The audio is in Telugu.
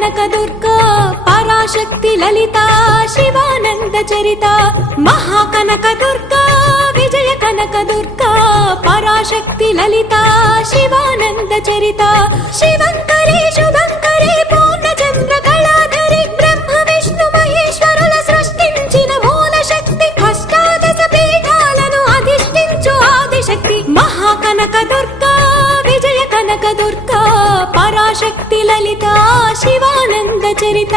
కనక దుర్గా పరాశక్తి లలిత శివానంద చరిత మహాకనక దుర్గా విజయ కనక దుర్గా పరాశక్తి లలిత శివానంద చరిత శివంకరి శుభంకరి పూర్ణచంద్ర కళాధరి బ్రహ్మ విష్ణు మహేశ్వరుల సృష్టించిన మూల శక్తి అష్టాదశ పీఠాలను అధిష్ఠించు ఆదిశక్తి మహాకనక దుర్గా విజయ కనక దుర్గా పరాశక్తి లలిత శివానంద చరిత।